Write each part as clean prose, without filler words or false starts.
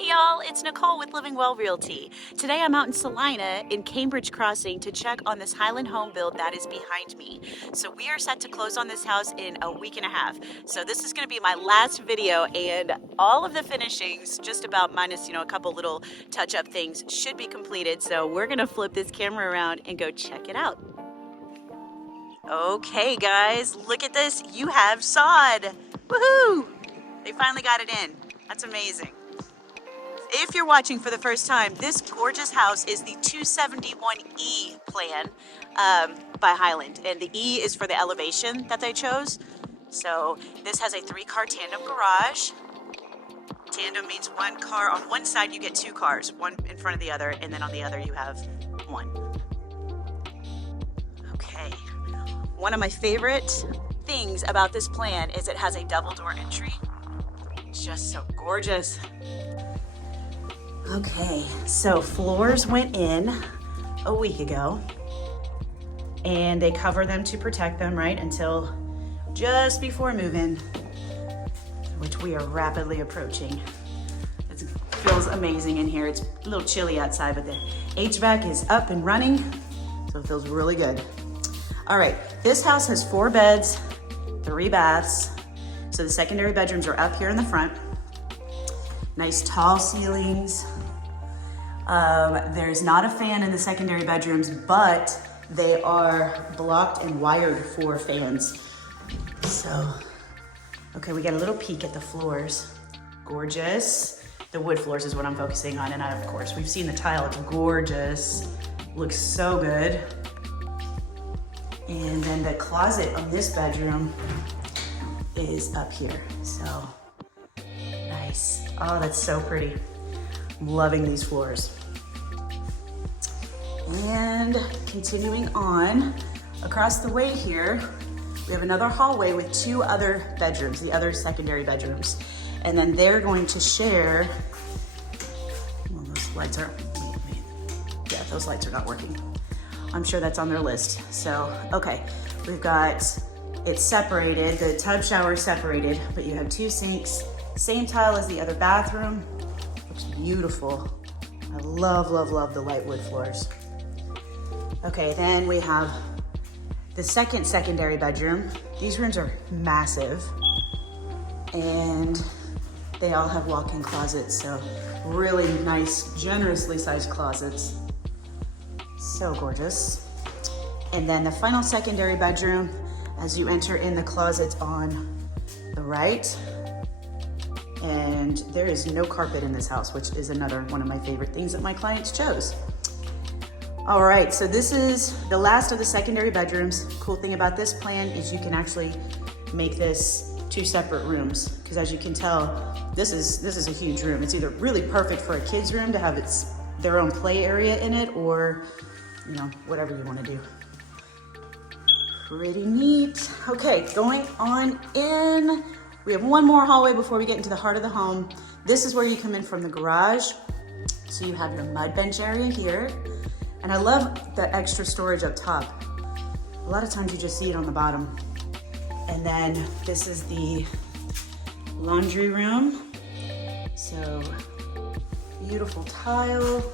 Hey y'all, it's Nicole with LivingWell Realty. Today I'm out in Celina in Cambridge Crossing to check on this Highland home build that is behind me. So we are set to close on this house in a week and a half. So this is going to be my last video, and all of the finishings, just about minus, a couple little touch-up things, should be completed. So we're going to flip this camera around and go check it out. Okay guys, look at this. You have sod. Woohoo! They finally got it in. That's amazing. If you're watching for the first time, this gorgeous house is the 271E plan by Highland, and the E is for the elevation that they chose. So this has a 3-car tandem garage. Tandem means one car on one side, you get 2 cars, one in front of the other, and then on the other you have one. Okay, one of my favorite things about this plan is it has a double door entry. It's just so gorgeous. Okay, so floors went in a week ago, and they cover them to protect them, right, until just before move-in, which we are rapidly approaching. It feels amazing in here. It's a little chilly outside, but the HVAC is up and running, so it feels really good. All right, this house has 4 beds, 3 baths. So the secondary bedrooms are up here in the front. Nice tall ceilings. There's not a fan in the secondary bedrooms, but they are blocked and wired for fans. So, okay, we got a little peek at the floors. Gorgeous. The wood floors is what I'm focusing on, and of course, we've seen the tile, it's gorgeous. Looks so good. And then the closet on this bedroom is up here, so nice. Oh, that's so pretty. I'm loving these floors. And continuing on, across the way here, we have another hallway with 2 other bedrooms, the other secondary bedrooms. And then they're going to share, well, those lights are, yeah, those lights are not working. I'm sure that's on their list. So, okay, we've got, it's separated, the tub shower is separated, but you have 2 sinks, same tile as the other bathroom. Looks beautiful. I love, love, love the light wood floors. Okay, then we have the second secondary bedroom. These rooms are massive, and they all have walk-in closets, so really nice, generously sized closets. So gorgeous. And then the final secondary bedroom, as you enter in, the closet on the right. And there is no carpet in this house, which is another one of my favorite things that my clients chose. All right, so this is the last of the secondary bedrooms. Cool thing about this plan is you can actually make this 2 separate rooms, because as you can tell, this is a huge room. It's either really perfect for a kid's room to have their own play area in it, or whatever you want to do. Pretty neat. Okay, going on in. We have one more hallway before we get into the heart of the home. This is where you come in from the garage. So you have your mud bench area here. And I love the extra storage up top. A lot of times you just see it on the bottom. And then this is the laundry room. So beautiful tile.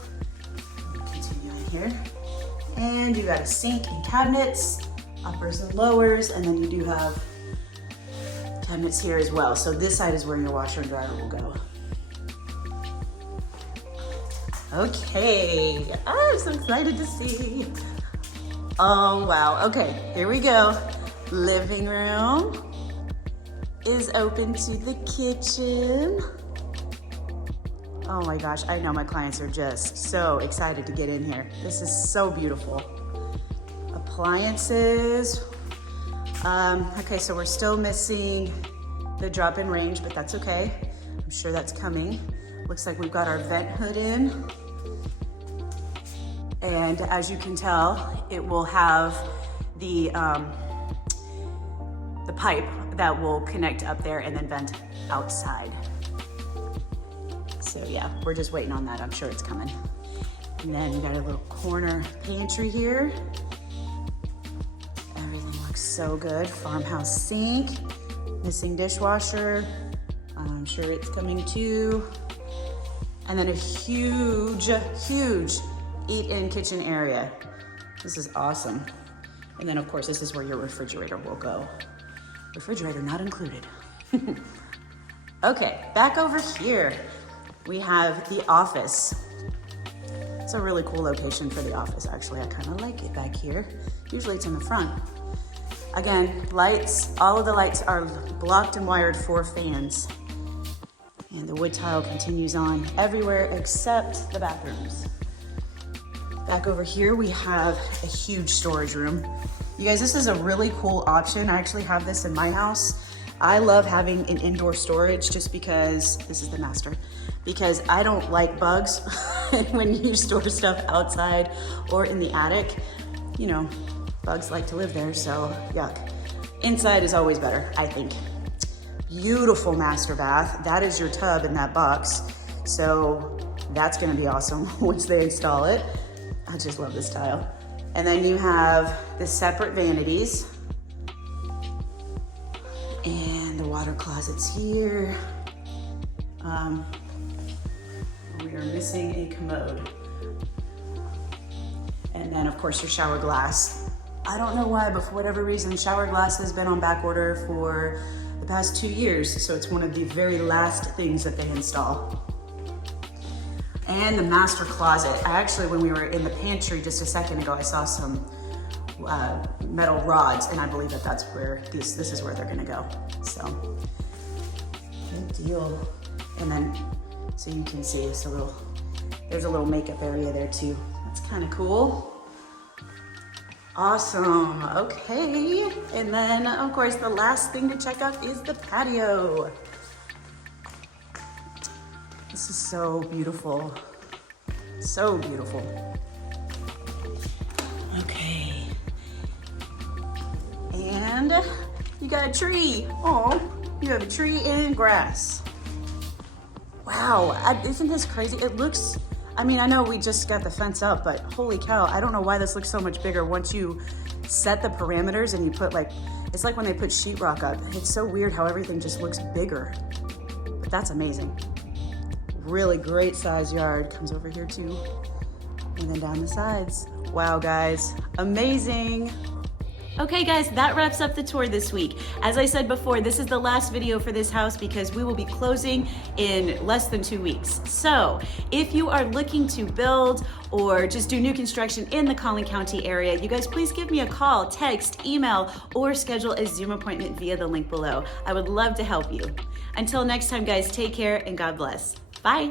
Continue in here. And you got a sink and cabinets, uppers and lowers, and then you do have cabinets here as well. So this side is where your washer and dryer will go. Okay, I'm so excited to see. Oh wow, okay, here we go. Living room is open to the kitchen. Oh my gosh, I know my clients are just so excited to get in here. This is so beautiful. Appliances. Okay, so we're still missing the drop-in range, but that's okay. I'm sure that's coming. Looks like we've got our vent hood in. And as you can tell, it will have the pipe that will connect up there and then vent outside. So yeah, we're just waiting on that. I'm sure it's coming. And then you got a little corner pantry here. Everything looks so good. Farmhouse sink, missing dishwasher. I'm sure it's coming too. And then a huge, huge eat-in kitchen area. This is awesome. And then of course, this is where your refrigerator will go. Refrigerator not included. Okay, back over here, we have the office. It's a really cool location for the office, actually. I kind of like it back here. Usually it's in the front. Again, lights, all of the lights are blocked and wired for fans. And the wood tile continues on everywhere except the bathrooms. Back over here, we have a huge storage room. You guys, this is a really cool option. I actually have this in my house. I love having an indoor storage just because, this is the master, because I don't like bugs when you store stuff outside or in the attic. You know, bugs like to live there, so yuck. Inside is always better, I think. Beautiful master bath. That is your tub in that box. So that's gonna be awesome once they install it. I just love this tile. And then you have the separate vanities. And the water closet's here. We are missing a commode. And then of course your shower glass. I don't know why, but for whatever reason, shower glass has been on back order for the past 2 years. So it's one of the very last things that they install. And the master closet. I actually, when we were in the pantry just a second ago, I saw some metal rods, and I believe that that's where this is where they're gonna go. So, good deal. And then, so you can see, there's a little makeup area there too. That's kind of cool. Awesome, okay. And then, of course, the last thing to check out is the patio. This is so beautiful. So beautiful. Okay. And you got a tree. Oh, you have a tree and grass. Wow, isn't this crazy? It looks, I mean, I know we just got the fence up, but holy cow, I don't know why this looks so much bigger once you set the parameters and you put it's like when they put sheetrock up. It's so weird how everything just looks bigger, but that's amazing. Really great size yard. Comes over here too. And then down the sides. Wow, guys, amazing. Okay guys, that wraps up the tour this week. As I said before, this is the last video for this house because we will be closing in less than 2 weeks. So if you are looking to build or just do new construction in the Collin County area, you guys please give me a call, text, email, or schedule a Zoom appointment via the link below. I would love to help you. Until next time guys, take care and God bless. Bye.